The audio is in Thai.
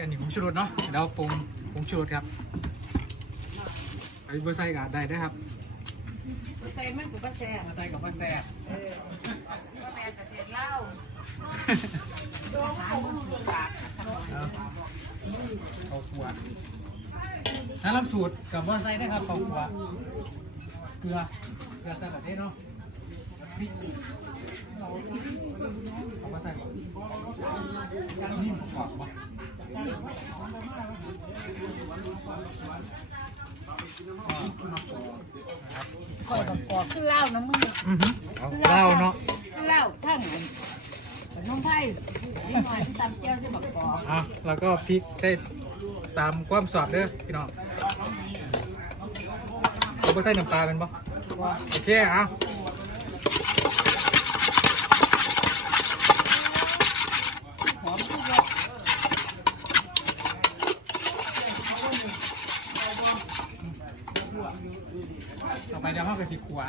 อันนี้ผงชูรสเนาะเดี๋ยวปรุงผงชูรสครับไอ้เบอร์ไซกับได้ได้อครับ ใส่มันกูก็แซ่บมาใส่กับมาแซ่เออก็แม่กระเทียมเหล้าโดนเขาถูกปากข้าวคั่วน้ำลำสูตรกับเบอร์ไซได้ครับข้าวคั่วเกลือเกลือใส่แบบนี้เนาะพริกเอามาใส่ก่อนนี่ผมบอกว่า ก่อยกับกอกคือเหล้านะมึงอือหือเหล้าเนาะคือเหล้าทั้งขนมไทยนิดหน่อยที่ตำเจียวใส่บักกอกอะแล้วก็พริกใส่ตามความสอบเด้อพี่น้องเอาไปใส่น้ำปลาเป็นปะโอเคเอะ หอมทุกรส ต่อไปเดี๋ยวเราก็สิขัว